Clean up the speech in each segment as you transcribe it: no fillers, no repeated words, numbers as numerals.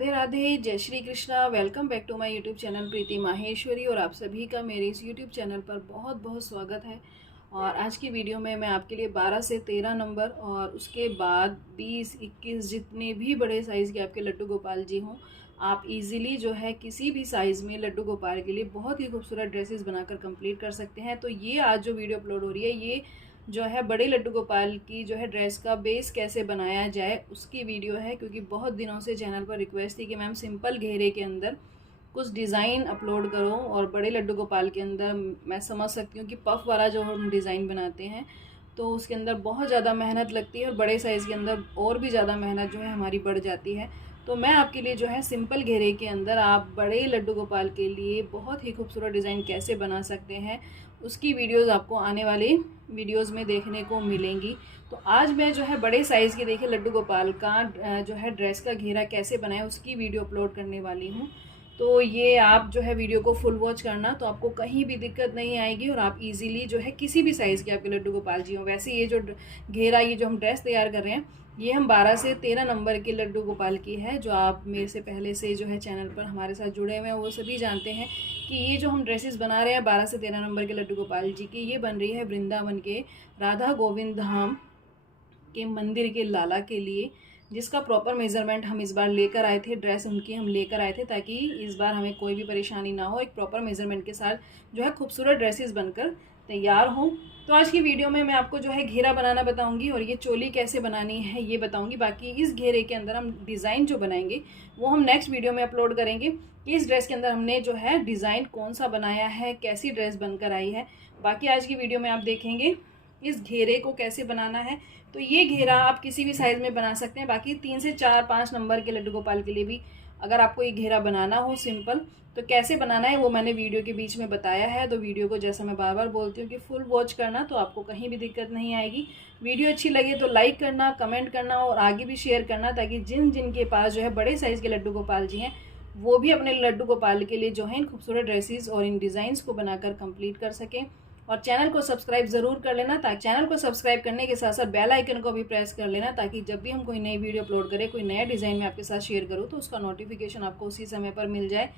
राधे राधे, जय Shri Krishna. Welcome back to my YouTube channel Preeti Maheshwari और आप सभी का मेरे इस यूट्यूब चैनल पर बहुत बहुत स्वागत है। और आज की वीडियो में मैं आपके लिए 12 से 13 नंबर और उसके बाद 20, 21 जितने भी बड़े साइज़ के आपके लड्डू गोपाल जी हों, आप इजीली जो है किसी भी साइज़ में लड्डू गोपाल के लिए बहुत ही खूबसूरत ड्रेसेस बनाकर कंप्लीट कर सकते हैं। तो ये आज जो वीडियो अपलोड हो रही है, ये जो है बड़े लड्डू गोपाल की जो है ड्रेस का बेस कैसे बनाया जाए उसकी वीडियो है। क्योंकि बहुत दिनों से चैनल पर रिक्वेस्ट थी कि मैम सिंपल घेरे के अंदर कुछ डिज़ाइन अपलोड करो, और बड़े लड्डू गोपाल के अंदर मैं समझ सकती हूँ कि पफ वाला जो हम डिज़ाइन बनाते हैं तो उसके अंदर बहुत ज़्यादा मेहनत लगती है, और बड़े साइज़ के अंदर और भी ज़्यादा मेहनत जो है हमारी बढ़ जाती है। तो मैं आपके लिए जो है सिंपल घेरे के अंदर आप बड़े लड्डू गोपाल के लिए बहुत ही खूबसूरत डिज़ाइन कैसे बना सकते हैं उसकी वीडियोस आपको आने वाले वीडियोस में देखने को मिलेंगी। तो आज मैं जो है बड़े साइज़ के देखिए लड्डू गोपाल का जो है ड्रेस का घेरा कैसे बनाए उसकी वीडियो अपलोड करने वाली हूँ। तो ये आप जो है वीडियो को फुल वॉच करना, तो आपको कहीं भी दिक्कत नहीं आएगी और आप इजीली जो है किसी भी साइज़ के आपके लड्डू गोपाल जी हों। वैसे ये जो घेरा, ये जो हम ड्रेस तैयार कर रहे हैं, ये हम 12 से 13 नंबर के लड्डू गोपाल की है। जो आप मेरे से पहले से जो है चैनल पर हमारे साथ जुड़े हुए हैं वो सभी जानते हैं कि ये जो हम ड्रेसेस बना रहे हैं 12 से 13 नंबर के लड्डू गोपाल जी की, ये बन रही है वृंदावन के राधा गोविंद धाम के मंदिर के लाला के लिए, जिसका प्रॉपर मेज़रमेंट हम इस बार लेकर आए थे। ड्रेस उनकी हम लेकर आए थे ताकि इस बार हमें कोई भी परेशानी ना हो, एक प्रॉपर मेज़रमेंट के साथ जो है खूबसूरत ड्रेसेस बनकर तैयार हों। तो आज की वीडियो में मैं आपको जो है घेरा बनाना बताऊंगी और ये चोली कैसे बनानी है ये बताऊंगी। बाकी इस घेरे के अंदर हम डिज़ाइन जो बनाएंगे वो हम नेक्स्ट वीडियो में अपलोड करेंगे कि इस ड्रेस के अंदर हमने जो है डिज़ाइन कौन सा बनाया है, कैसी ड्रेस बनकर आई है। बाकी आज की वीडियो में आप देखेंगे इस घेरे को कैसे बनाना है। तो ये घेरा आप किसी भी साइज़ में बना सकते हैं। बाकी 3 से 4, 5 नंबर के लड्डू गोपाल के लिए भी अगर आपको ये घेरा बनाना हो सिंपल, तो कैसे बनाना है वो मैंने वीडियो के बीच में बताया है। तो वीडियो को जैसा मैं बार बार बोलती हूँ कि फुल वॉच करना, तो आपको कहीं भी दिक्कत नहीं आएगी। वीडियो अच्छी लगे तो लाइक करना, कमेंट करना और आगे भी शेयर करना, ताकि जिन जिनके पास जो है बड़े साइज़ के लड्डू गोपाल जी हैं वो भी अपने लड्डू गोपाल के लिए जो है इन खूबसूरत ड्रेसेस और इन डिज़ाइंस को बनाकर कंप्लीट कर सकें। और चैनल को सब्सक्राइब ज़रूर कर लेना, ताकि चैनल को सब्सक्राइब करने के साथ साथ बेल आइकन को भी प्रेस कर लेना, ताकि जब भी हम कोई नई वीडियो अपलोड करें, कोई नया डिज़ाइन में आपके साथ शेयर करूँ तो उसका नोटिफिकेशन आपको उसी समय पर मिल जाए।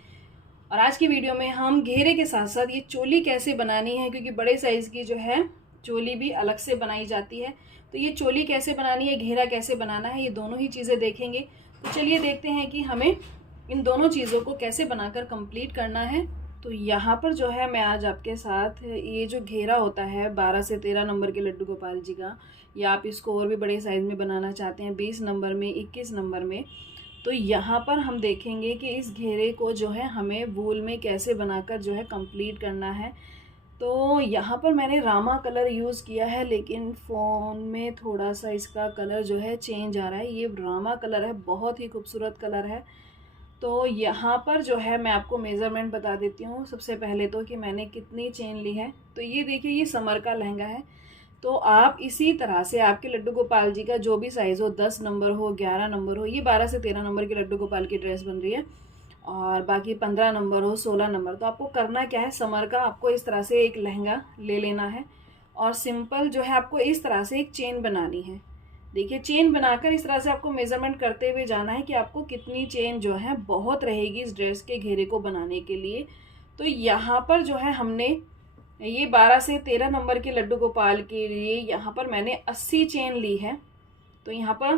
और आज की वीडियो में हम घेरे के साथ साथ ये चोली कैसे बनानी है, क्योंकि बड़े साइज़ की जो है चोली भी अलग से बनाई जाती है। तो ये चोली कैसे बनानी है, घेरा कैसे बनाना है, ये दोनों ही चीज़ें देखेंगे। तो चलिए देखते हैं कि हमें इन दोनों चीज़ों को कैसे बनाकर कंप्लीट करना है। तो यहाँ पर जो है मैं आज आपके साथ ये जो घेरा होता है 12 से 13 नंबर के लड्डू गोपाल जी का, या आप इसको और भी बड़े साइज़ में बनाना चाहते हैं 20 नंबर में, 21 नंबर में, तो यहाँ पर हम देखेंगे कि इस घेरे को जो है हमें वूल में कैसे बनाकर जो है कंप्लीट करना है। तो यहाँ पर मैंने रामा कलर यूज़ किया है, लेकिन फ़ोन में थोड़ा सा इसका कलर जो है चेंज आ रहा है। ये रामा कलर है, बहुत ही खूबसूरत कलर है। तो यहाँ पर जो है मैं आपको मेज़रमेंट बता देती हूँ सबसे पहले तो कि मैंने कितनी चेन ली है। तो ये देखिए, ये समर का लहंगा है। तो आप इसी तरह से आपके लड्डू गोपाल जी का जो भी साइज़ हो, 10 नंबर हो, 11 नंबर हो, ये 12 से 13 नंबर के लड्डू गोपाल की ड्रेस बन रही है, और बाकी 15 नंबर हो, 16 नंबर। तो आपको करना क्या है, समर का आपको इस तरह से एक लहंगा ले लेना है और सिंपल जो है आपको इस तरह से एक चेन बनानी है। देखिए, चेन बनाकर इस तरह से आपको मेज़रमेंट करते हुए जाना है कि आपको कितनी चेन जो है बहुत रहेगी इस ड्रेस के घेरे को बनाने के लिए। तो यहाँ पर जो है हमने ये 12 से 13 नंबर के लड्डू गोपाल के लिए यहाँ पर मैंने 80 चेन ली है। तो यहाँ पर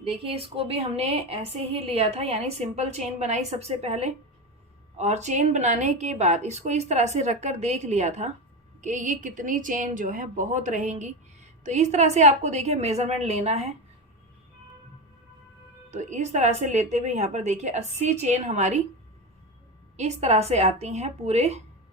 देखिए, इसको भी हमने ऐसे ही लिया था, यानी सिंपल चेन बनाई सबसे पहले, और चेन बनाने के बाद इसको इस तरह से रख कर देख लिया था कि ये कितनी चेन जो है बहुत रहेंगी। तो इस तरह से आपको देखिए मेज़रमेंट लेना है। तो इस तरह से लेते हुए यहाँ पर देखिए 80 चेन हमारी इस तरह से आती हैं पूरे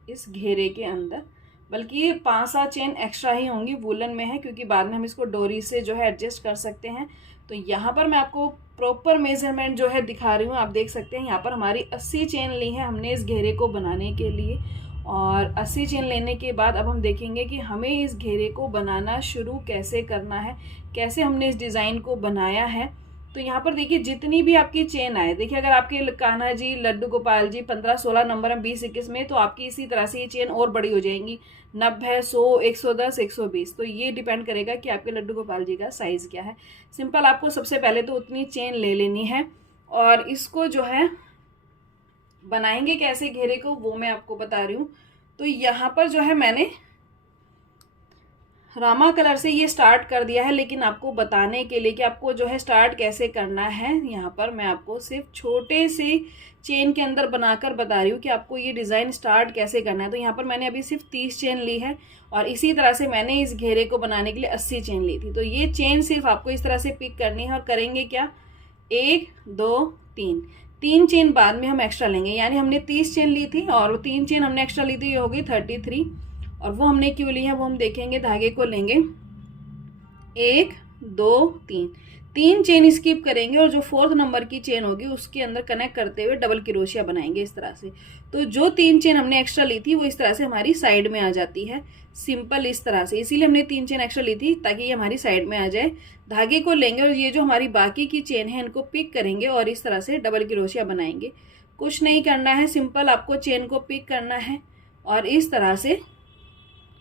इस घेरे के अंदर। बल्कि ये 5-7 चेन एक्स्ट्रा ही होंगी, वूलन में है, क्योंकि बाद में हम इसको डोरी से जो है एडजस्ट कर सकते हैं। तो यहाँ पर मैं आपको प्रॉपर मेज़रमेंट जो है दिखा रही हूँ। आप देख सकते हैं यहाँ पर हमारी 80 चेन ली है हमने इस घेरे को बनाने के लिए। और 80 चेन लेने के बाद अब हम देखेंगे कि हमें इस घेरे को बनाना शुरू कैसे करना है, कैसे हमने इस डिज़ाइन को बनाया है। तो यहाँ पर देखिए, जितनी भी आपकी चेन आए, देखिए अगर आपके कान्हा जी, लड्डू गोपाल जी 15-16 नंबर है 20-21 में, तो आपकी इसी तरह से ये चेन और बड़ी हो जाएंगी, 90, 100, 110, 120। तो ये डिपेंड करेगा कि आपके लड्डू गोपाल जी का साइज़ क्या है। सिंपल आपको सबसे पहले तो उतनी चेन ले लेनी है और इसको जो है बनाएंगे कैसे घेरे को वो मैं आपको बता रही हूँ। तो यहाँ पर जो है मैंने रामा कलर से ये स्टार्ट कर दिया है, लेकिन आपको बताने के लिए कि आपको जो है स्टार्ट कैसे करना है, यहाँ पर मैं आपको सिर्फ छोटे से चेन के अंदर बनाकर बता रही हूँ कि आपको ये डिज़ाइन स्टार्ट कैसे करना है। तो यहाँ पर मैंने अभी सिर्फ 30 चेन ली है और इसी तरह से मैंने इस घेरे को बनाने के लिए 80 चेन ली थी। तो ये चेन सिर्फ आपको इस तरह से पिक करनी है और करेंगे क्या, 1 2 3 चेन बाद में हम एक्स्ट्रा लेंगे। यानी हमने 30 चेन ली थी और 3 चेन हमने एक्स्ट्रा ली थी, ये हो गई 33। और वो हमने क्यों ली है वो हम देखेंगे। धागे को लेंगे 1 2 3 चेन स्किप करेंगे और जो 4th नंबर की चेन होगी उसके अंदर कनेक्ट करते हुए डबल क्रोशिया बनाएंगे इस तरह से। तो जो 3 चेन हमने एक्स्ट्रा ली थी वो इस तरह से हमारी साइड में आ जाती है, सिंपल इस तरह से। इसीलिए हमने 3 चेन एक्स्ट्रा ली थी ताकि ये हमारी साइड में आ जाए। धागे को लेंगे और ये जो हमारी बाकी की चेन है इनको पिक करेंगे और इस तरह से डबल क्रोशिया बनाएंगे। कुछ नहीं करना है, सिंपल आपको चेन को पिक करना है और इस तरह से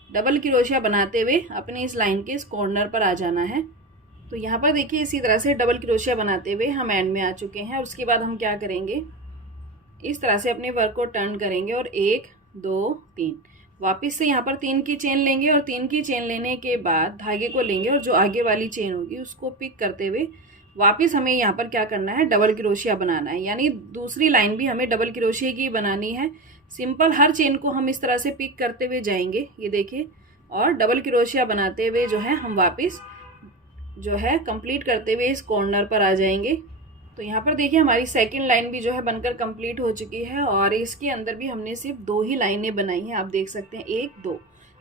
डबल क्रोशिया बनाते हुए अपनी इस लाइन के इस कॉर्नर पर आ जाना है। तो यहाँ पर देखिए इसी तरह से डबल क्रोशिया बनाते हुए हम एंड में आ चुके हैं। और उसके बाद हम क्या करेंगे, इस तरह से अपने वर्क को टर्न करेंगे और 1 2 3 वापस से यहाँ पर 3 की चेन लेंगे और 3 की चेन लेने के बाद धागे को लेंगे और जो आगे वाली चेन होगी उसको पिक करते हुए वापस हमें यहाँ पर क्या करना है, डबल क्रोशिया बनाना है। यानी दूसरी लाइन भी हमें डबल क्रोशिया की बनानी है। सिंपल हर चेन को हम इस तरह से पिक करते हुए जाएंगे, ये देखिए, और डबल क्रोशिया बनाते हुए जो है हम वापस जो है कंप्लीट करते हुए इस कॉर्नर पर आ जाएंगे। तो यहाँ पर देखिए हमारी सेकंड लाइन भी जो है बनकर कंप्लीट हो चुकी है और इसके अंदर भी हमने सिर्फ 2 ही लाइनें बनाई हैं, आप देख सकते हैं 1 2।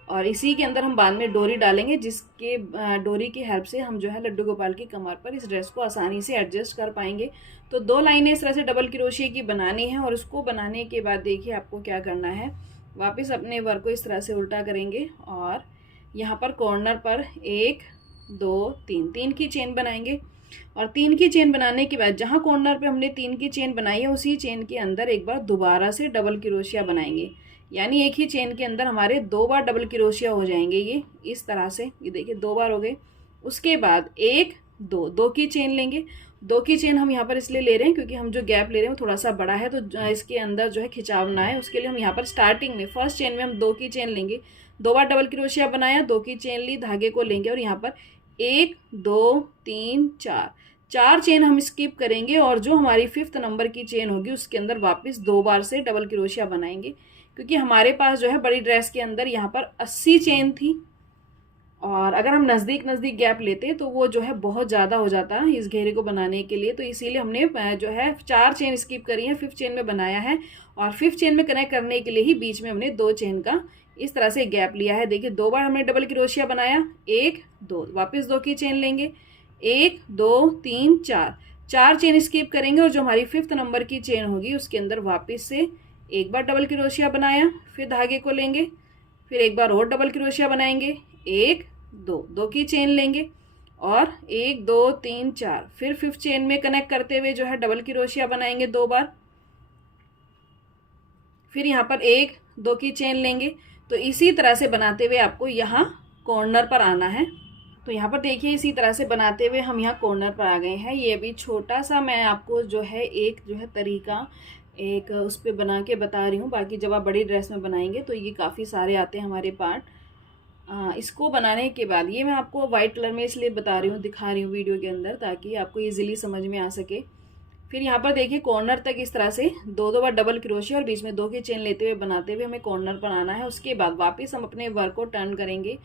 और इसी के अंदर हम बाद में डोरी डालेंगे, जिसके डोरी की हेल्प से हम जो है लड्डू गोपाल की कमर पर इस ड्रेस को आसानी से एडजस्ट कर पाएंगे। तो 2 लाइनें इस तरह से डबल क्रोशिया की बनानी है और उसको बनाने के बाद देखिए आपको क्या करना है, वापस अपने वर्क को इस तरह से उल्टा करेंगे और यहाँ पर कॉर्नर पर 1 2 3 की चेन बनाएंगे। और 3 की चेन बनाने के बाद जहाँ कॉर्नर पे हमने 3 की चेन बनाई है उसी चेन के अंदर एक बार दोबारा से डबल क्रोशिया बनाएंगे। यानी एक ही चेन के अंदर हमारे 2 बार डबल क्रोशिया हो जाएंगे, ये इस तरह से, ये देखिए 2 बार हो गए। उसके बाद 1 2 की चेन लेंगे। 2 की चेन हम यहाँ पर इसलिए ले रहे हैं क्योंकि हम जो गैप ले रहे हैं वो थोड़ा सा बड़ा है, तो इसके अंदर जो है खिंचाव ना है, उसके लिए हम यहाँ पर स्टार्टिंग में फर्स्ट चेन में हम 2 की चेन लेंगे। 2 बार डबल क्रोशिया बनाया, 2 की चेन ली, धागे को लेंगे और यहाँ पर 1 2 3 4 चेन हम स्किप करेंगे और जो हमारी 5th नंबर की चेन होगी उसके अंदर वापस 2 बार से डबल क्रोशिया बनाएंगे। क्योंकि हमारे पास जो है बड़ी ड्रेस के अंदर यहाँ पर 80 चेन थी और अगर हम नज़दीक गैप लेते तो वो जो है बहुत ज़्यादा हो जाता है इस घेरे को बनाने के लिए। तो इसीलिए हमने जो है 4 चेन स्किप करी है, 5th चेन में बनाया है और 5th चेन में कनेक्ट करने के लिए ही बीच में हमने 2 चेन का इस तरह से गैप लिया है। देखिए 2 बार हमने डबल क्रोशिया बनाया, 1 2, वापस 2 की चेन लेंगे, 1 2 3 4 चेन स्किप करेंगे और जो हमारी 5th नंबर की चेन होगी उसके अंदर वापस से एक बार डबल क्रोशिया बनाया, फिर धागे को लेंगे, फिर एक बार और डबल क्रोशिया बनाएंगे, 1 2 की चेन लेंगे और 1 2 3 4, फिर 5th चेन में कनेक्ट करते हुए जो है डबल क्रोशिया बनाएंगे 2 बार, फिर यहाँ पर 1 2 की चेन लेंगे। तो इसी तरह से बनाते हुए आपको यहाँ कॉर्नर पर आना है। तो यहाँ पर देखिए इसी तरह से बनाते हुए हम यहाँ कॉर्नर पर आ गए हैं। ये भी छोटा सा मैं आपको जो है एक जो है तरीका एक उस पर बना के बता रही हूँ, बाकी जब आप बड़ी ड्रेस में बनाएंगे तो ये काफ़ी सारे आते हैं हमारे पार्ट। इसको बनाने के बाद ये मैं आपको वाइट कलर में इसलिए बता रही हूँ, दिखा रही हूँ वीडियो के अंदर, ताकि आपको ईजिली समझ में आ सके। फिर यहाँ पर देखिए कॉर्नर तक इस तरह से 2 बार डबल क्रोशिया और बीच में 2 की चेन लेते हुए बनाते हुए हमें कॉर्नर पर आना है। उसके बाद वापस हम अपने वर्क को टर्न करेंगे,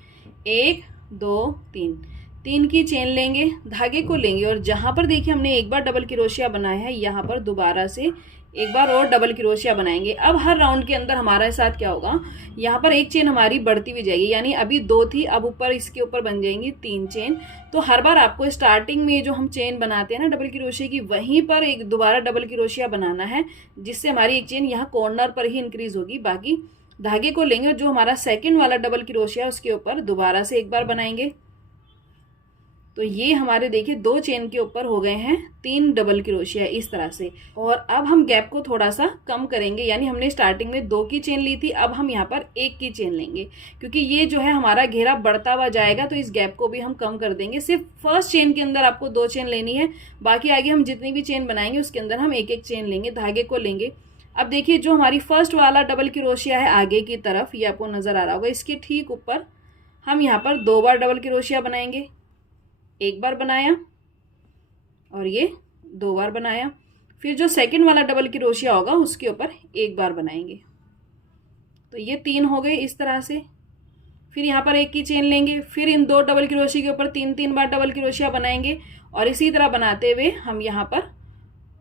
1 2 3 की चेन लेंगे, धागे को लेंगे और जहाँ पर देखिए हमने एक बार डबल क्रोशिया बनाया है यहाँ पर दोबारा से एक बार और डबल क्रोशिया बनाएंगे। अब हर राउंड के अंदर हमारे साथ क्या होगा, यहाँ पर एक चेन हमारी बढ़ती हुई जाएगी, यानी अभी 2 थी, अब ऊपर इसके ऊपर बन जाएंगी 3 चेन। तो हर बार आपको स्टार्टिंग में जो हम चेन बनाते हैं ना डबल क्रोशिया की, वहीं पर एक दोबारा डबल क्रोशिया बनाना है, जिससे हमारी एक चेन यहाँ कॉर्नर पर ही इंक्रीज होगी। बाकी धागे को लेंगे, जो हमारा सेकेंड वाला डबल क्रोशिया उसके ऊपर दोबारा से एक बार बनाएंगे। तो ये हमारे देखिए 2 चेन के ऊपर हो गए हैं 3 डबल क्रोशिया इस तरह से। और अब हम गैप को थोड़ा सा कम करेंगे, यानी हमने स्टार्टिंग में 2 की चेन ली थी, अब हम यहाँ पर 1 की चेन लेंगे, क्योंकि ये जो है हमारा घेरा बढ़ता हुआ जाएगा तो इस गैप को भी हम कम कर देंगे। सिर्फ फर्स्ट चेन के अंदर आपको 2 चेन लेनी है, बाकी आगे हम जितनी भी चेन बनाएंगे उसके अंदर हम 1-1 चेन लेंगे, धागे को लेंगे। अब देखिए जो हमारी फर्स्ट वाला डबल क्रोशिया है आगे की तरफ, ये आपको नजर आ रहा होगा, इसके ठीक ऊपर हम यहाँ पर 2 बार डबल क्रोशिया बनाएंगे। 1 बार बनाया और ये 2 बार बनाया, फिर जो सेकंड वाला डबल क्रोशिया होगा उसके ऊपर 1 बार बनाएंगे। तो ये 3 हो गए इस तरह से। फिर यहाँ पर 1 की चेन लेंगे, फिर इन 2 डबल क्रोशिया के ऊपर 3-3 बार डबल क्रोशिया बनाएंगे और इसी तरह बनाते हुए हम यहाँ पर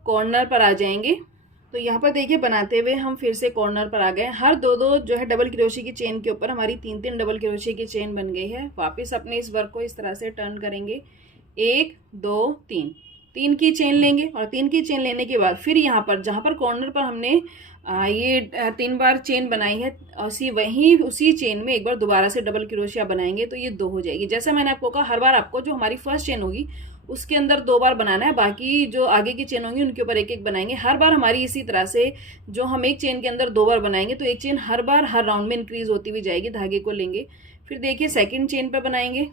कॉर्नर पर आ जाएंगे। तो यहाँ पर देखिए बनाते हुए हम फिर से कॉर्नर पर आ गए। हर 2-2 जो है डबल क्रोशिया की चेन के ऊपर हमारी 3-3 डबल क्रोशिया की चेन बन गई है। वापस अपने इस वर्क को इस तरह से टर्न करेंगे, 1 2 3, 3 की चेन लेंगे और 3 की चेन लेने के बाद फिर यहाँ पर जहाँ पर कॉर्नर पर हमने ये 3 बार चेन बनाई है, उसी चेन में 1 बार दोबारा से डबल क्रोशिया बनाएंगे तो ये 2 हो जाएगी। जैसे मैंने आपको कहा, हर बार आपको जो हमारी फर्स्ट चेन होगी उसके अंदर 2 बार बनाना है, बाकी जो आगे की चेन होंगी उनके ऊपर 1-1 बनाएंगे। हर बार हमारी इसी तरह से जो हम 1 चेन के अंदर 2 बार बनाएंगे तो 1 चेन हर बार हर राउंड में इंक्रीज होती हुई जाएगी। धागे को लेंगे, फिर देखिए सेकंड चेन पर बनाएंगे,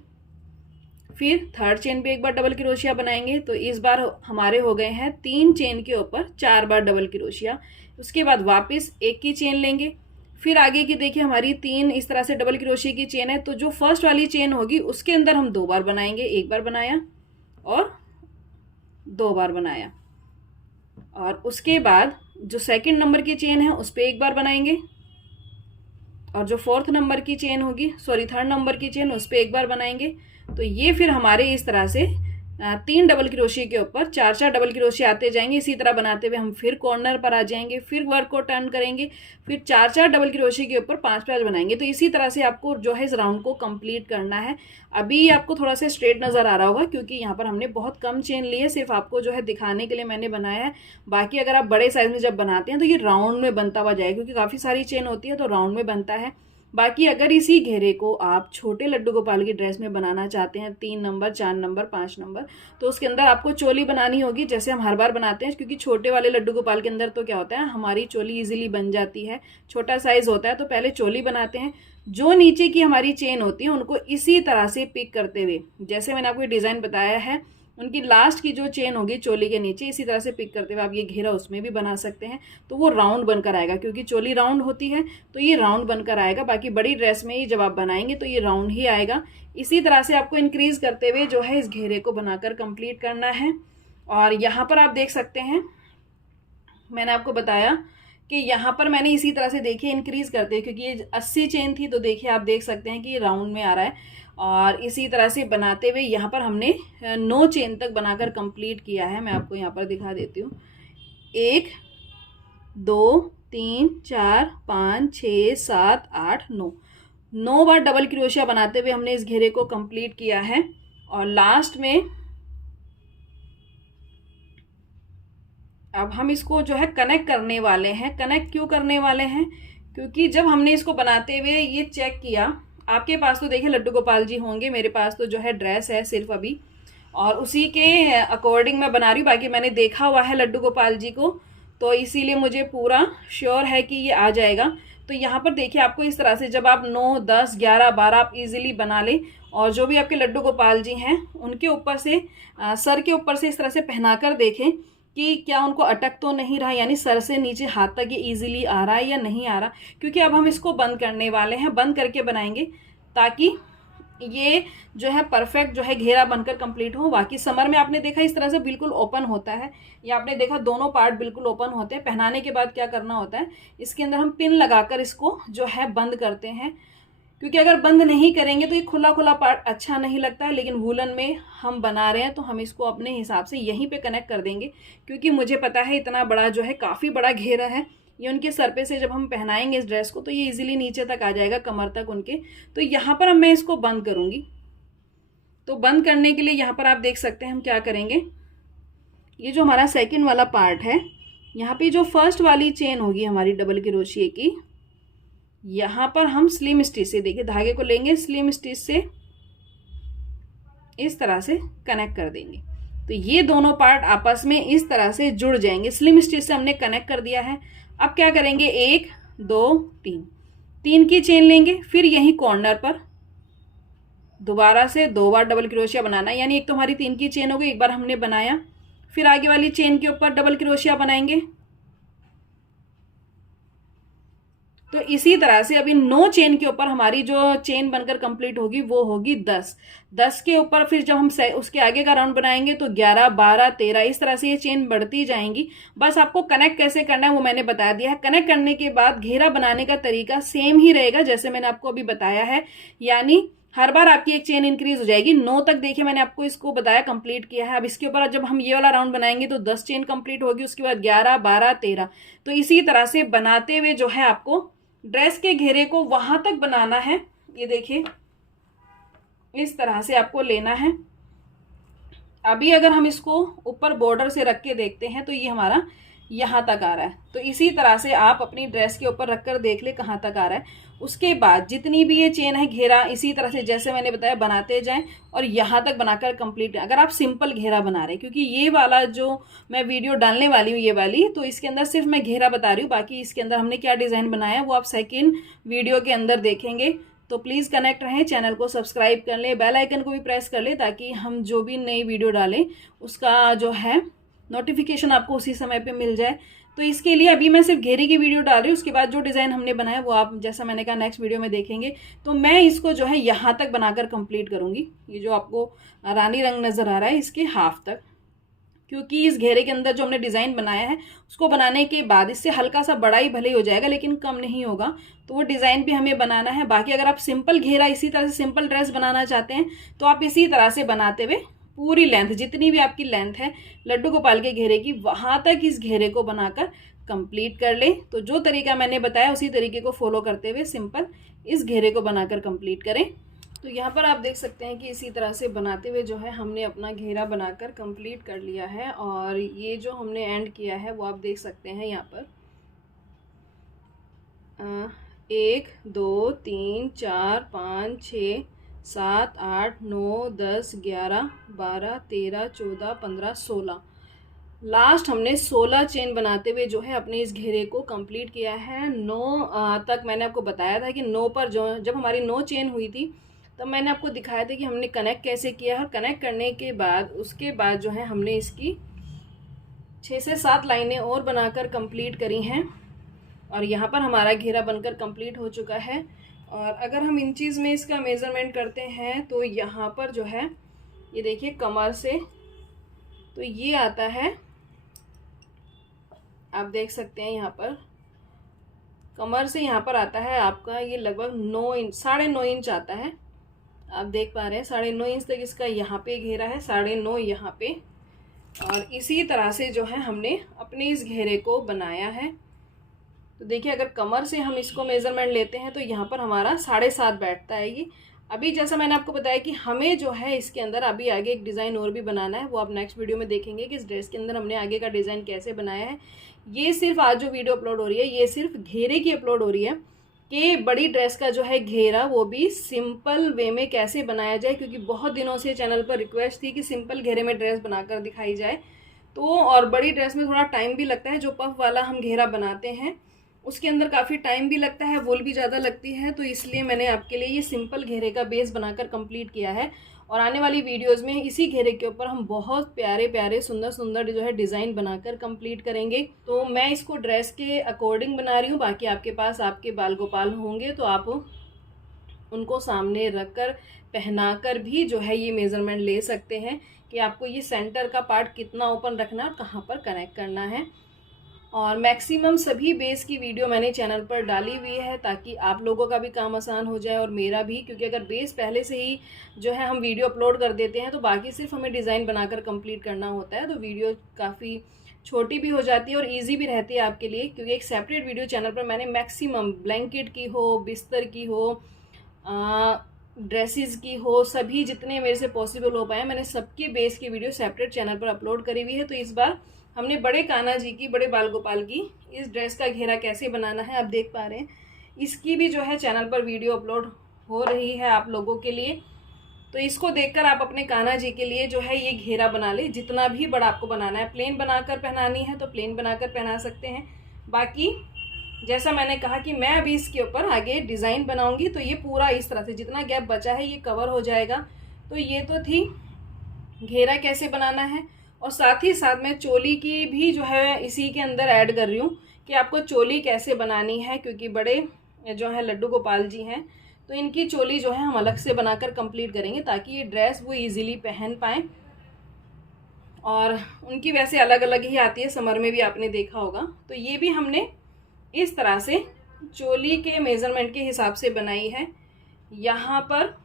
फिर थर्ड चेन पे 1 बार डबल क्रोशिया बनाएंगे। तो इस बार हमारे हो गए हैं 3 चेन के ऊपर 4 बार डबल क्रोशिया। उसके बाद वापस 1 की चेन लेंगे, फिर आगे की देखिए हमारी 3 इस तरह से डबल क्रोशिया की चेन है, तो जो फर्स्ट वाली चेन होगी उसके अंदर हम 2 बार बनाएंगे। 1 बार बनाया और 2 बार बनाया, और उसके बाद जो सेकंड नंबर की चेन है उस पर 1 बार बनाएंगे और जो थर्ड नंबर की चेन उस पर 1 बार बनाएंगे। तो ये फिर हमारे इस तरह से 3 डबल क्रोशिया के ऊपर 4-4 डबल क्रोशिया आते जाएंगे। इसी तरह बनाते हुए हम फिर कॉर्नर पर आ जाएंगे, फिर वर्क को टर्न करेंगे, फिर 4-4 डबल क्रोशिया के ऊपर 5-5 बनाएंगे। तो इसी तरह से आपको जो है इस राउंड को कंप्लीट करना है। अभी आपको थोड़ा सा स्ट्रेट नज़र आ रहा होगा क्योंकि यहाँ पर हमने बहुत कम चेन ली है, सिर्फ आपको जो है दिखाने के लिए मैंने बनाया है। बाकी अगर आप बड़े साइज में जब बनाते हैं तो ये राउंड में बनता हुआ जाएगा, क्योंकि काफ़ी सारी चेन होती है तो राउंड में बनता है। बाकी अगर इसी घेरे को आप छोटे लड्डू गोपाल की ड्रेस में बनाना चाहते हैं, 3 नंबर 4 नंबर 5 नंबर, तो उसके अंदर आपको चोली बनानी होगी जैसे हम हर बार बनाते हैं। क्योंकि छोटे वाले लड्डू गोपाल के अंदर तो क्या होता है, हमारी चोली इजीली बन जाती है, छोटा साइज होता है, तो पहले चोली बनाते हैं। जो नीचे की हमारी चेन होती है उनको इसी तरह से पिक करते हुए, जैसे मैंने आपको डिज़ाइन बताया है, उनकी लास्ट की जो चेन होगी चोली के नीचे इसी तरह से पिक करते हुए आप ये घेरा उसमें भी बना सकते हैं। तो वो राउंड बनकर आएगा, क्योंकि चोली राउंड होती है तो ये राउंड बनकर आएगा। बाकी बड़ी ड्रेस में ही जब आप बनाएंगे तो ये राउंड ही आएगा। इसी तरह से आपको इंक्रीज करते हुए जो है इस घेरे को बनाकर कंप्लीट करना है। और यहाँ पर आप देख सकते हैं, मैंने आपको बताया कि यहाँ पर मैंने इसी तरह से देखिए इंक्रीज करते हुए, क्योंकि ये 80 चेन थी तो देखिए आप देख सकते हैं कि ये राउंड में आ रहा है। और इसी तरह से बनाते हुए यहाँ पर हमने 9 चेन तक बनाकर कंप्लीट किया है। मैं आपको यहाँ पर दिखा देती हूँ, 1 2 3 4 5 6 7 8 9 बार डबल क्रोशिया बनाते हुए हमने इस घेरे को कंप्लीट किया है। और लास्ट में अब हम इसको जो है कनेक्ट करने वाले हैं। कनेक्ट क्यों करने वाले हैं, क्योंकि जब हमने इसको बनाते हुए ये चेक किया, आपके पास तो देखिए लड्डू गोपाल जी होंगे, मेरे पास तो जो है ड्रेस है सिर्फ अभी, और उसी के अकॉर्डिंग मैं बना रही हूँ। बाकी मैंने देखा हुआ है लड्डू गोपाल जी को, तो इसीलिए मुझे पूरा श्योर है कि ये आ जाएगा। तो यहाँ पर देखिए आपको इस तरह से जब आप 9 10 11 12 आप इजीली बना लें, और जो भी आपके लड्डू गोपाल जी हैं उनके ऊपर से सर के ऊपर से इस तरह से पहनाकर देखें कि क्या उनको अटक तो नहीं रहा, यानी सर से नीचे हाथ तक ये इजीली आ रहा है या नहीं आ रहा। क्योंकि अब हम इसको बंद करने वाले हैं, बंद करके बनाएंगे ताकि ये जो है परफेक्ट जो है घेरा बनकर कंप्लीट हो। बाकी समर में आपने देखा इस तरह से बिल्कुल ओपन होता है, या आपने देखा दोनों पार्ट बिल्कुल ओपन होते हैं। पहनाने के बाद क्या करना होता है, इसके अंदर हम पिन लगाकर इसको जो है बंद करते हैं, क्योंकि अगर बंद नहीं करेंगे तो ये खुला खुला पार्ट अच्छा नहीं लगता है। लेकिन वूलन में हम बना रहे हैं तो हम इसको अपने हिसाब से यहीं पे कनेक्ट कर देंगे, क्योंकि मुझे पता है इतना बड़ा जो है काफ़ी बड़ा घेरा है, ये उनके सर पे से जब हम पहनाएंगे इस ड्रेस को तो ये इजीली नीचे तक आ जाएगा, कमर तक उनके। तो यहाँ पर अब मैं इसको बंद करूँगी। तो बंद करने के लिए यहाँ पर आप देख सकते हैं हम क्या करेंगे, ये जो हमारा सेकेंड वाला पार्ट है, यहाँ पे जो फर्स्ट वाली चेन होगी हमारी डबल क्रोशिये की, यहाँ पर हम स्लिम स्टिच से, देखिए धागे को लेंगे, स्लिम स्टिच से इस तरह से कनेक्ट कर देंगे। तो ये दोनों पार्ट आपस में इस तरह से जुड़ जाएंगे। स्लिम स्टिच से हमने कनेक्ट कर दिया है। अब क्या करेंगे, 1 2 3 की चेन लेंगे, फिर यही कॉर्नर पर दोबारा से 2 बार डबल क्रोशिया बनाना है। यानी एक तो हमारी 3 की चेन हो गई, एक बार हमने बनाया, फिर आगे वाली चेन के ऊपर डबल क्रोशिया बनाएंगे। तो इसी तरह से अभी 9 चेन के ऊपर हमारी जो चेन बनकर कंप्लीट होगी वो होगी 10 के ऊपर फिर जब हम उसके आगे का राउंड बनाएंगे तो 11 12 13 इस तरह से ये चेन बढ़ती जाएंगी। बस आपको कनेक्ट कैसे करना है वो मैंने बता दिया है। कनेक्ट करने के बाद घेरा बनाने का तरीका सेम ही रहेगा जैसे मैंने आपको अभी बताया है। यानी हर बार आपकी एक चेन इंक्रीज हो जाएगी। 9 तक देखिए मैंने आपको इसको बताया, कंप्लीट किया है। अब इसके ऊपर जब हम ये वाला राउंड बनाएंगे तो 10 चेन कंप्लीट होगी, उसके बाद 11 12 13। तो इसी तरह से बनाते हुए जो है आपको ड्रेस के घेरे को वहां तक बनाना है। ये देखिए इस तरह से आपको लेना है। अभी अगर हम इसको ऊपर बॉर्डर से रख के देखते हैं तो ये हमारा यहाँ तक आ रहा है। तो इसी तरह से आप अपनी ड्रेस के ऊपर रखकर देख ले कहाँ तक आ रहा है। उसके बाद जितनी भी ये चेन है घेरा इसी तरह से जैसे मैंने बताया बनाते जाएं और यहाँ तक बनाकर कंप्लीट। अगर आप सिंपल घेरा बना रहे हैं, क्योंकि ये वाला जो मैं वीडियो डालने वाली हूँ ये वाली, तो इसके अंदर सिर्फ मैं घेरा बता रही हूँ, बाकी इसके अंदर हमने क्या डिज़ाइन बनाया वो आप सेकेंड वीडियो के अंदर देखेंगे। तो प्लीज़ कनेक्ट रहें, चैनल को सब्सक्राइब कर लें, बेल आइकन को भी प्रेस कर लें ताकि हम जो भी नई वीडियो डालें उसका जो है नोटिफिकेशन आपको उसी समय पे मिल जाए। तो इसके लिए अभी मैं सिर्फ घेरे की वीडियो डाल रही हूँ, उसके बाद जो डिज़ाइन हमने बनाया वो आप जैसा मैंने कहा नेक्स्ट वीडियो में देखेंगे। तो मैं इसको जो है यहाँ तक बनाकर कंप्लीट करूँगी। ये जो आपको रानी रंग नज़र आ रहा है इसके हाफ तक, क्योंकि इस घेरे के अंदर जो हमने डिज़ाइन बनाया है उसको बनाने के बाद इससे हल्का सा बड़ा ही भले ही हो जाएगा लेकिन कम नहीं होगा। तो वो डिज़ाइन भी हमें बनाना है। बाकी अगर आप सिंपल घेरा इसी तरह से सिंपल ड्रेस बनाना चाहते हैं तो आप इसी तरह से बनाते हुए पूरी लेंथ जितनी भी आपकी लेंथ है लड्डू गोपाल के घेरे की वहाँ तक इस घेरे को बनाकर कंप्लीट कर लें। तो जो तरीका मैंने बताया उसी तरीके को फॉलो करते हुए सिंपल इस घेरे को बनाकर कंप्लीट करें। तो यहाँ पर आप देख सकते हैं कि इसी तरह से बनाते हुए जो है हमने अपना घेरा बनाकर कंप्लीट कर लिया है। और ये जो हमने एंड किया है वो आप देख सकते हैं यहाँ पर 1 2 3 4 5 6 7 8 9 10 11 12 13 14 15 16 लास्ट हमने 16 चेन बनाते हुए जो है अपने इस घेरे को कंप्लीट किया है। 9 तक मैंने आपको बताया था कि 9 पर जो जब हमारी 9 चेन हुई थी तब मैंने आपको दिखाया था कि हमने कनेक्ट कैसे किया है। कनेक्ट करने के बाद उसके बाद जो है हमने इसकी 6 से 7 लाइनें और बनाकर कंप्लीट करी हैं और यहाँ पर हमारा घेरा बनकर कंप्लीट हो चुका है। और अगर हम इंचीज़ में इसका मेज़रमेंट करते हैं तो यहाँ पर जो है ये देखिए कमर से तो ये आता है, आप देख सकते हैं यहाँ पर कमर से यहाँ पर आता है आपका ये लगभग 9 इंच 9.5 इंच आता है। आप देख पा रहे हैं 9.5 इंच तक इसका यहाँ पे घेरा है, 9.5 यहाँ पे। और इसी तरह से जो है हमने अपने इस घेरे को बनाया है। तो देखिए अगर कमर से हम इसको मेज़रमेंट लेते हैं तो यहाँ पर हमारा 7.5 बैठता है ये। अभी जैसा मैंने आपको बताया कि हमें जो है इसके अंदर अभी आगे एक डिज़ाइन और भी बनाना है, वो आप नेक्स्ट वीडियो में देखेंगे कि इस ड्रेस के अंदर हमने आगे का डिज़ाइन कैसे बनाया है। ये सिर्फ आज जो वीडियो अपलोड हो रही है ये सिर्फ घेरे की अपलोड हो रही है कि बड़ी ड्रेस का जो है घेरा वो भी सिंपल वे में कैसे बनाया जाए, क्योंकि बहुत दिनों से चैनल पर रिक्वेस्ट थी कि सिंपल घेरे में ड्रेस बनाकर दिखाई जाए। तो और बड़ी ड्रेस में थोड़ा टाइम भी लगता है, जो पफ वाला हम घेरा बनाते हैं उसके अंदर काफ़ी टाइम भी लगता है, वूल भी ज़्यादा लगती है। तो इसलिए मैंने आपके लिए ये सिंपल घेरे का बेस बनाकर कंप्लीट किया है। और आने वाली वीडियोस में इसी घेरे के ऊपर हम बहुत प्यारे प्यारे सुंदर सुंदर जो है डिज़ाइन बनाकर कंप्लीट करेंगे। तो मैं इसको ड्रेस के अकॉर्डिंग बना रही हूँ, बाकी आपके पास आपके बाल गोपाल होंगे तो आप उनको सामने रखकर पहनाकर भी जो है ये मेज़रमेंट ले सकते हैं कि आपको ये सेंटर का पार्ट कितना ओपन रखना और कहाँ पर कनेक्ट करना है। और मैक्सिमम सभी बेस की वीडियो मैंने चैनल पर डाली हुई है ताकि आप लोगों का भी काम आसान हो जाए और मेरा भी, क्योंकि अगर बेस पहले से ही जो है हम वीडियो अपलोड कर देते हैं तो बाकी सिर्फ हमें डिज़ाइन बनाकर कंप्लीट करना होता है, तो वीडियो काफ़ी छोटी भी हो जाती है और इजी भी रहती है आपके लिए। क्योंकि एक सेपरेट वीडियो चैनल पर मैंने मैक्सिमम ब्लैंकेट की हो, बिस्तर की हो, ड्रेसेस की हो, सभी जितने मेरे से पॉसिबल हो पाए मैंने सबकी बेस की वीडियो सेपरेट चैनल पर अपलोड करी हुई है। तो इस बार हमने बड़े कान्हा जी की, बड़े बाल गोपाल की इस ड्रेस का घेरा कैसे बनाना है आप देख पा रहे हैं, इसकी भी जो है चैनल पर वीडियो अपलोड हो रही है आप लोगों के लिए। तो इसको देखकर आप अपने कान्हा जी के लिए जो है ये घेरा बना ले, जितना भी बड़ा आपको बनाना है। प्लेन बनाकर पहनानी है तो प्लेन बनाकर पहना सकते हैं। बाकी जैसा मैंने कहा कि मैं अभी इसके ऊपर आगे डिज़ाइन बनाऊंगी, तो ये पूरा इस तरह से जितना गैप बचा है ये कवर हो जाएगा। तो ये तो थी घेरा कैसे बनाना है, और साथ ही साथ मैं चोली की भी जो है इसी के अंदर ऐड कर रही हूँ कि आपको चोली कैसे बनानी है, क्योंकि बड़े जो है लड्डू गोपाल जी हैं तो इनकी चोली जो है हम अलग से बनाकर कंप्लीट करेंगे, ताकि ये ड्रेस वो इजीली पहन पाएँ। और उनकी वैसे अलग अलग ही आती है, समर में भी आपने देखा होगा। तो ये भी हमने इस तरह से चोली के मेज़रमेंट के हिसाब से बनाई है। यहाँ पर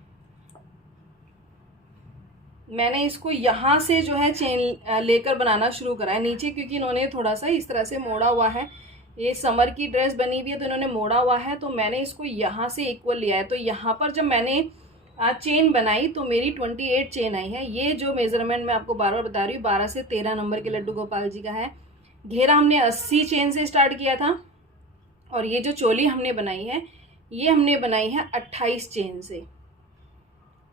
मैंने इसको यहाँ से जो है चेन लेकर बनाना शुरू करा है नीचे, क्योंकि इन्होंने थोड़ा सा इस तरह से मोड़ा हुआ है। ये समर की ड्रेस बनी हुई है तो इन्होंने मोड़ा हुआ है, तो मैंने इसको यहाँ से इक्वल लिया है। तो यहाँ पर जब मैंने चेन बनाई तो मेरी 28 चेन आई है। ये जो मेज़रमेंट मैं आपको बार बार बता रही हूँ 12 से 13 नंबर के लड्डू गोपाल जी का है। घेरा हमने 80 चेन से स्टार्ट किया था, और ये जो चोली हमने बनाई है ये हमने बनाई है 28 चेन से।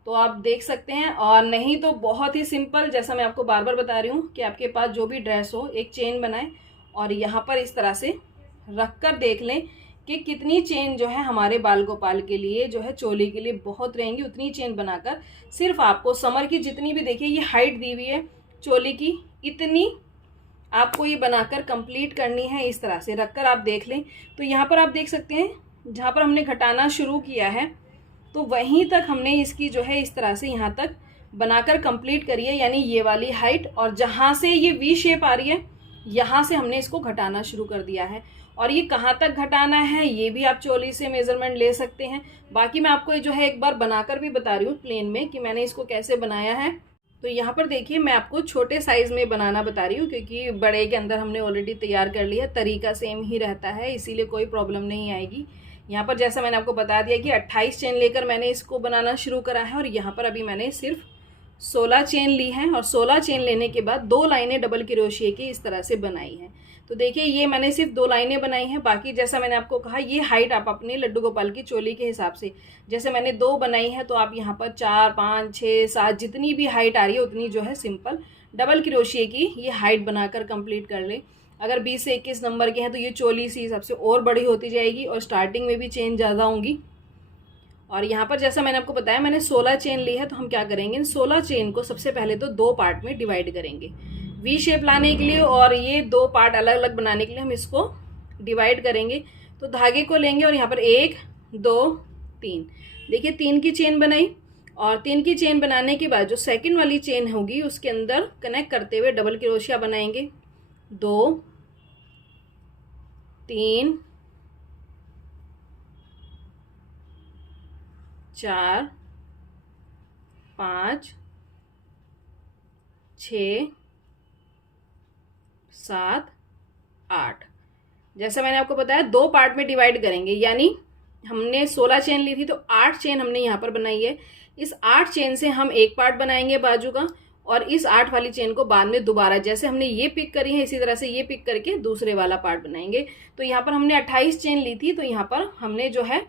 तो आप देख सकते हैं। और नहीं तो बहुत ही सिंपल, जैसा मैं आपको बार बार बता रही हूँ कि आपके पास जो भी ड्रेस हो एक चेन बनाएं और यहाँ पर इस तरह से रख कर देख लें कि कितनी चेन जो है हमारे बाल गोपाल के लिए जो है चोली के लिए बहुत रहेंगी। उतनी चेन बनाकर सिर्फ आपको समर की जितनी भी देखिए ये हाइट दी हुई है चोली की, इतनी आपको ये बनाकर कंप्लीट करनी है। इस तरह से रखकर आप देख लें। तो यहाँ पर आप देख सकते हैं जहाँ पर हमने घटाना शुरू किया है तो वहीं तक हमने इसकी जो है इस तरह से यहाँ तक बनाकर कंप्लीट करी है, यानी ये वाली हाइट। और जहाँ से ये वी शेप आ रही है यहाँ से हमने इसको घटाना शुरू कर दिया है। और ये कहाँ तक घटाना है ये भी आप चोली से मेज़रमेंट ले सकते हैं। बाकी मैं आपको जो है एक बार बनाकर भी बता रही हूँ प्लेन में कि मैंने इसको कैसे बनाया है। तो यहाँ पर देखिए मैं आपको छोटे साइज़ में बनाना बता रही हूँ, क्योंकि बड़े के अंदर हमने ऑलरेडी तैयार कर लिया, तरीका सेम ही रहता है, इसीलिए कोई प्रॉब्लम नहीं आएगी। यहाँ पर जैसा मैंने आपको बता दिया कि 28 चेन लेकर मैंने इसको बनाना शुरू करा है, और यहाँ पर अभी मैंने सिर्फ 16 चेन ली हैं। और 16 चेन लेने के बाद 2 लाइनें डबल क्रोशिया की इस तरह से बनाई हैं। तो देखिए ये मैंने सिर्फ 2 लाइनें बनाई हैं। बाकी जैसा मैंने आपको कहा ये हाइट आप अपने लड्डू गोपाल की चोली के हिसाब से, जैसे मैंने 2 बनाई है तो आप यहाँ पर 4, 5, 6, 7 जितनी भी हाइट आ रही है उतनी जो है सिंपल डबल क्रोशिया की ये हाइट बनाकर कंप्लीट कर लें। अगर 20 से 21 नंबर के हैं तो ये चोली इसी हिसाब से और बड़ी होती जाएगी, और स्टार्टिंग में भी चेन ज़्यादा होंगी। और यहाँ पर जैसा मैंने आपको बताया मैंने 16 चेन ली है, तो हम क्या करेंगे 16 चेन को सबसे पहले तो 2 पार्ट में डिवाइड करेंगे वी शेप लाने के लिए, और ये 2 पार्ट अलग अलग बनाने के लिए हम इसको डिवाइड करेंगे। तो धागे को लेंगे और यहाँ पर 1, 2, 3 देखिए 3 की चेन बनाई, और 3 की चेन बनाने के बाद जो सेकंड वाली चेन होगी उसके अंदर कनेक्ट करते हुए डबल क्रोशिया बनाएंगे। 2, 3, 4, 5, 6, 7, 8। जैसा मैंने आपको बताया 2 पार्ट में डिवाइड करेंगे, यानी हमने 16 चेन ली थी तो 8 चेन हमने यहाँ पर बनाई है। इस 8 चेन से हम एक पार्ट बनाएंगे बाजू का, और इस 8 वाली चेन को बाद में दोबारा जैसे हमने ये पिक करी है इसी तरह से ये पिक करके दूसरे वाला पार्ट बनाएंगे। तो यहाँ पर हमने 28 चेन ली थी, तो यहाँ पर हमने जो है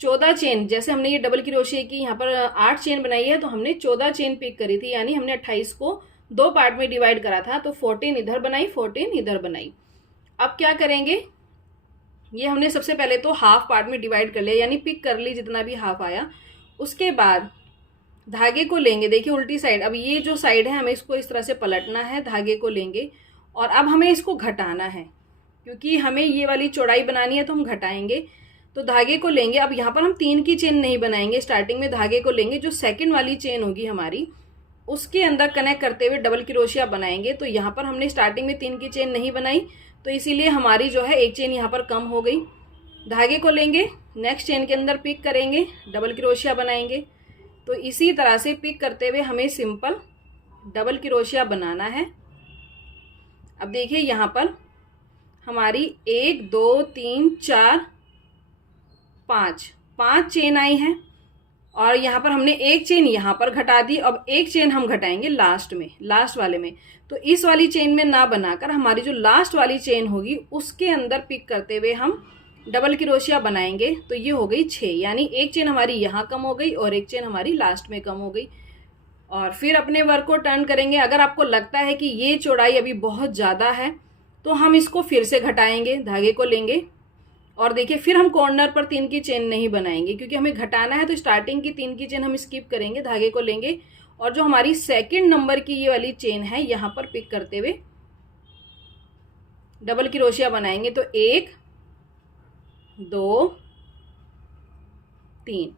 14 चेन, जैसे हमने ये डबल क्रोशिया की यहाँ पर 8 चेन बनाई है तो हमने 14 चेन पिक करी थी, यानी हमने 28 को 2 पार्ट में डिवाइड करा था। तो 14 इधर बनाई, 14 इधर बनाई। अब क्या करेंगे, ये हमने सबसे पहले तो हाफ पार्ट में डिवाइड कर लिया, यानी पिक कर ली जितना भी हाफ आया। उसके बाद धागे को लेंगे, देखिए उल्टी साइड, अब ये जो साइड है हमें इसको इस तरह से पलटना है, धागे को लेंगे और अब हमें इसको घटाना है, क्योंकि हमें ये वाली चौड़ाई बनानी है तो हम घटाएंगे। तो धागे को लेंगे, अब यहाँ पर हम 3 की चेन नहीं बनाएंगे, स्टार्टिंग में धागे को लेंगे, जो सेकंड वाली चेन होगी हमारी उसके अंदर कनेक्ट करते हुए डबल क्रोशिया बनाएंगे। तो यहाँ पर हमने स्टार्टिंग में 3 की चेन नहीं बनाई, तो इसीलिए हमारी जो है एक चेन यहाँ पर कम हो गई। धागे को लेंगे, नेक्स्ट चेन के अंदर पिक करेंगे, डबल क्रोशिया बनाएंगे। तो इसी तरह से पिक करते हुए हमें सिंपल डबल क्रोशिया बनाना है। अब देखिए यहाँ पर हमारी 1, 2, 3, 4, 5 चेन आई हैं, और यहाँ पर हमने एक चेन यहाँ पर घटा दी। अब एक चेन हम घटाएंगे लास्ट में, लास्ट वाले में। तो इस वाली चेन में ना बनाकर हमारी जो लास्ट वाली चेन होगी उसके अंदर पिक करते हुए हम डबल क्रोशिया बनाएंगे। तो ये हो गई 6, यानी एक चेन हमारी यहाँ कम हो गई और एक चेन हमारी लास्ट में कम हो गई। और फिर अपने वर्क को टर्न करेंगे। अगर आपको लगता है कि ये चौड़ाई अभी बहुत ज़्यादा है तो हम इसको फिर से घटाएंगे, धागे को लेंगे और देखिए फिर हम कॉर्नर पर 3 की चेन नहीं बनाएंगे क्योंकि हमें घटाना है, तो स्टार्टिंग की 3 की चेन हम स्किप करेंगे, धागे को लेंगे और जो हमारी सेकंड नंबर की ये वाली चेन है यहाँ पर पिक करते हुए डबल क्रोशिया बनाएंगे। तो 1 2 3,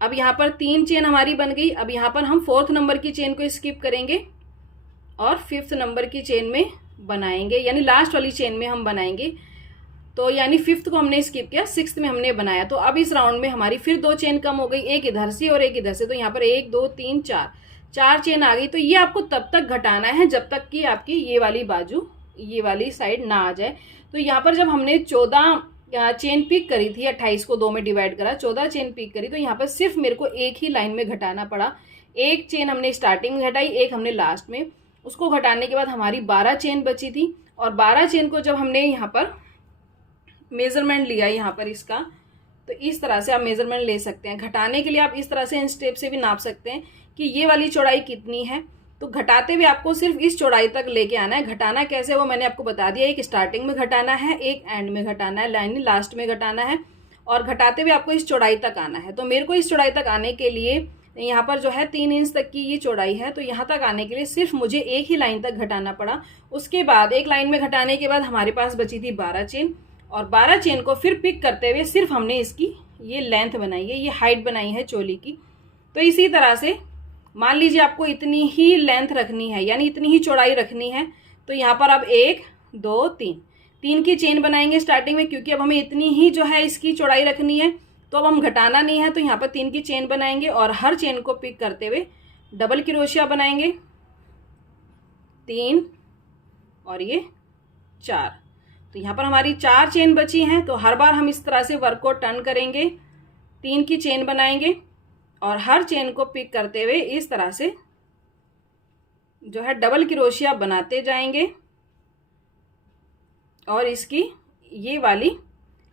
अब यहाँ पर 3 चेन हमारी बन गई। अब यहाँ पर हम 4th नंबर की चेन को स्किप करेंगे और 5th नंबर की चेन में बनाएंगे, यानी लास्ट वाली चेन में हम बनाएंगे। तो यानी 5th को हमने स्किप किया, 6th में हमने बनाया। तो अब इस राउंड में हमारी फिर 2 चेन कम हो गई, एक इधर से और एक इधर से। तो यहाँ पर 1 2 3 4 चेन आ गई। तो ये आपको तब तक घटाना है जब तक कि आपकी ये वाली बाजू, ये वाली साइड ना आ जाए। तो यहाँ पर जब हमने 14 चेन पिक करी थी, 28 को 2 में डिवाइड करा, 14 चेन पिक करी, तो यहाँ पर सिर्फ मेरे को एक ही लाइन में घटाना पड़ा। एक चेन हमने स्टार्टिंग में घटाई, एक हमने लास्ट में। उसको घटाने के बाद हमारी 12 चेन बची थी और 12 चेन को जब हमने यहाँ पर मेजरमेंट लिया यहाँ पर इसका, तो इस तरह से आप मेजरमेंट ले सकते हैं। घटाने के लिए आप इस तरह से इन स्टेप से भी नाप सकते हैं कि ये वाली चौड़ाई कितनी है। तो घटाते हुए आपको सिर्फ इस चौड़ाई तक लेके आना है। घटाना कैसे वो मैंने आपको बता दिया, एक स्टार्टिंग में घटाना है, एक एंड में घटाना है, यानी लास्ट में घटाना है और घटाते हुए आपको इस चौड़ाई तक आना है। तो मेरे को इस चौड़ाई तक आने के लिए यहाँ पर जो है 3 इंच तक की ये चौड़ाई है, तो यहाँ तक आने के लिए सिर्फ मुझे एक ही लाइन तक घटाना पड़ा। उसके बाद एक लाइन में घटाने के बाद हमारे पास बची थी 12 चेन और 12 चेन को फिर पिक करते हुए सिर्फ हमने इसकी ये लेंथ बनाई है, ये हाइट बनाई है चोली की। तो इसी तरह से मान लीजिए आपको इतनी ही लेंथ रखनी है, यानी इतनी ही चौड़ाई रखनी है। तो यहाँ पर अब 1 2 3 की चेन बनाएंगे स्टार्टिंग में, क्योंकि अब हमें इतनी ही जो है इसकी चौड़ाई रखनी है, तो अब हम घटाना नहीं है। तो यहाँ पर 3 की चेन बनाएंगे और हर चेन को पिक करते हुए डबल क्रोशिया बनाएंगे, 3 और ये 4। तो यहाँ पर हमारी 4 चेन बची हैं। तो हर बार हम इस तरह से वर्क को टर्न करेंगे, 3 की चेन बनाएंगे और हर चेन को पिक करते हुए इस तरह से जो है डबल क्रोशिया बनाते जाएंगे और इसकी ये वाली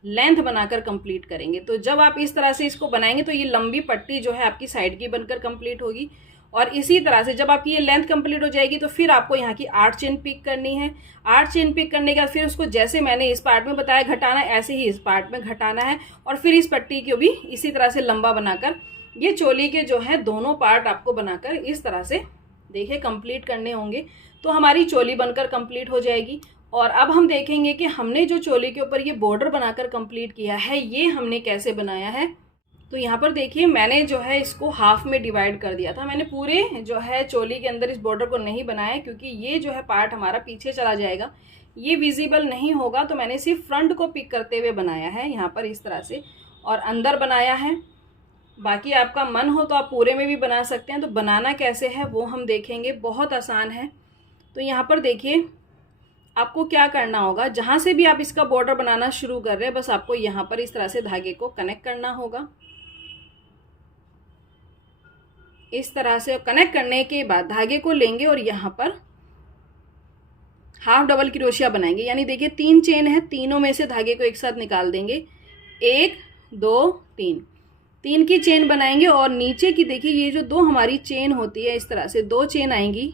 लेंथ बनाकर कंप्लीट करेंगे। तो जब आप इस तरह से इसको बनाएंगे तो ये लंबी पट्टी जो है आपकी साइड की बनकर कंप्लीट होगी। और इसी तरह से जब आपकी ये लेंथ कंप्लीट हो जाएगी तो फिर आपको यहाँ की 8 चेन पिक करनी है। 8 चेन पिक करने के बाद फिर उसको जैसे मैंने इस पार्ट में बताया घटाना है, ऐसे ही इस पार्ट में घटाना है और फिर इस पट्टी को भी इसी तरह से लंबा बनाकर ये चोली के जो है दोनों पार्ट आपको बनाकर इस तरह से देखिए कंप्लीट करने होंगे। तो हमारी चोली बनकर कंप्लीट हो जाएगी। और अब हम देखेंगे कि हमने जो चोली के ऊपर ये बॉर्डर बनाकर कंप्लीट किया है ये हमने कैसे बनाया है। तो यहाँ पर देखिए मैंने जो है इसको हाफ में डिवाइड कर दिया था। मैंने पूरे जो है चोली के अंदर इस बॉर्डर को नहीं बनाया क्योंकि ये जो है पार्ट हमारा पीछे चला जाएगा, ये विजिबल नहीं होगा। तो मैंने सिर्फ फ्रंट को पिक करते हुए बनाया है यहाँ पर इस तरह से और अंदर बनाया है। बाकी आपका मन हो तो आप पूरे में भी बना सकते हैं। तो बनाना कैसे है वो हम देखेंगे, बहुत आसान है। तो यहाँ पर देखिए आपको क्या करना होगा, जहाँ से भी आप इसका बॉर्डर बनाना शुरू कर रहे हैं बस आपको यहाँ पर इस तरह से धागे को कनेक्ट करना होगा। इस तरह से कनेक्ट करने के बाद धागे को लेंगे और यहाँ पर हाफ डबल क्रोशिया बनाएंगे। यानी देखिए 3 चेन है, तीनों में से धागे को एक साथ निकाल देंगे, 1 2 3 की चेन बनाएंगे और नीचे की देखिए ये जो 2 हमारी चेन होती है इस तरह से 2 चेन आएंगी,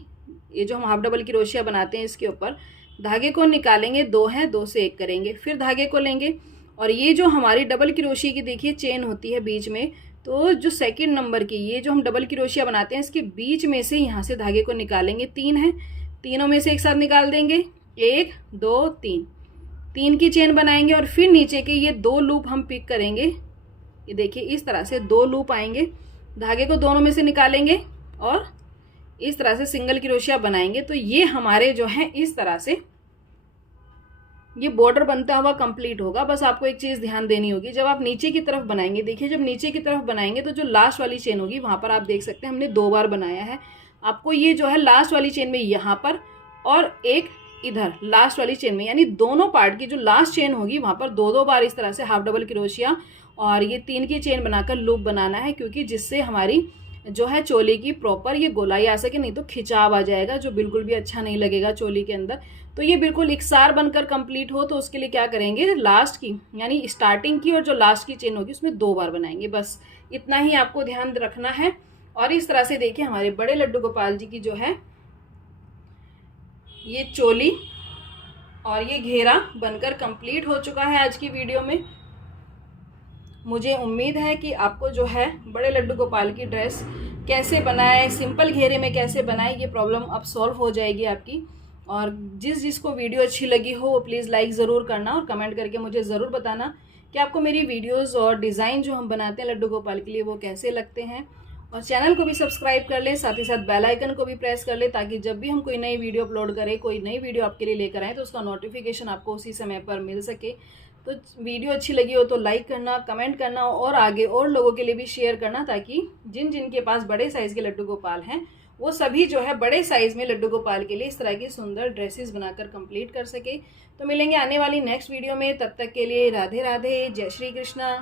ये जो हम हाफ डबल क्रोशिया बनाते हैं इसके ऊपर धागे को निकालेंगे, 2 है 2 से 1 करेंगे, फिर धागे को लेंगे और ये जो हमारी डबल क्रोशिया की देखिए चेन होती है बीच में, तो जो सेकंड नंबर की ये जो हम डबल क्रोशिया बनाते हैं इसके बीच में से यहाँ से धागे को निकालेंगे, 3 है, तीनों में से एक साथ निकाल देंगे, 1 2 3 की चेन बनाएंगे और फिर नीचे के ये 2 लूप हम पिक करेंगे। ये देखिए इस तरह से 2 लूप आएंगे, धागे को दोनों में से निकालेंगे और इस तरह से सिंगल क्रोशिया बनाएंगे। तो ये हमारे जो है इस तरह से ये बॉर्डर बनता हुआ कंप्लीट होगा। बस आपको एक चीज़ ध्यान देनी होगी, जब आप नीचे की तरफ बनाएंगे, देखिए जब नीचे की तरफ बनाएंगे तो जो लास्ट वाली चेन होगी वहाँ पर आप देख सकते हैं हमने 2 बार बनाया है। आपको ये जो है लास्ट वाली चेन में यहाँ पर और एक इधर लास्ट वाली चेन में, यानी दोनों पार्ट की जो लास्ट चेन होगी वहाँ पर 2 बार इस तरह से हाफ डबल क्रोशिया और ये 3 की चेन बनाकर लूप बनाना है, क्योंकि जिससे हमारी जो है चोली की प्रॉपर ये गोलाई आ सके, नहीं तो खिंचाव आ जाएगा जो बिल्कुल भी अच्छा नहीं लगेगा चोली के अंदर। तो ये बिल्कुल एकसार बनकर कंप्लीट हो तो उसके लिए क्या करेंगे, लास्ट की यानी स्टार्टिंग की और जो लास्ट की चेन होगी उसमें 2 बार बनाएंगे। बस इतना ही आपको ध्यान रखना है और इस तरह से देखिए हमारे बड़े लड्डू गोपाल जी की जो है ये चोली और ये घेरा बनकर कंप्लीट हो चुका है आज की वीडियो में। मुझे उम्मीद है कि आपको जो है बड़े लड्डू गोपाल की ड्रेस कैसे बनाए, सिंपल घेरे में कैसे बनाए, ये प्रॉब्लम अब सॉल्व हो जाएगी आपकी। और जिसको वीडियो अच्छी लगी हो वो प्लीज़ लाइक ज़रूर करना और कमेंट करके मुझे ज़रूर बताना कि आपको मेरी वीडियोस और डिज़ाइन जो हम बनाते हैं लड्डू गोपाल के लिए वो कैसे लगते हैं। और चैनल को भी सब्सक्राइब कर लें, साथ ही साथ बेल आइकन को भी प्रेस कर लें, ताकि जब भी हम कोई नई वीडियो अपलोड करें, कोई नई वीडियो आपके लिए लेकर आएँ तो उसका नोटिफिकेशन आपको उसी समय पर मिल सके। तो वीडियो अच्छी लगी हो तो लाइक करना, कमेंट करना और आगे और लोगों के लिए भी शेयर करना, ताकि जिनके पास बड़े साइज़ के लड्डू गोपाल हैं वो सभी जो है बड़े साइज़ में लड्डू गोपाल के लिए इस तरह की सुंदर ड्रेसेस बनाकर कंप्लीट कर सके। तो मिलेंगे आने वाली नेक्स्ट वीडियो में, तब तक के लिए राधे राधे, जय श्री कृष्णा।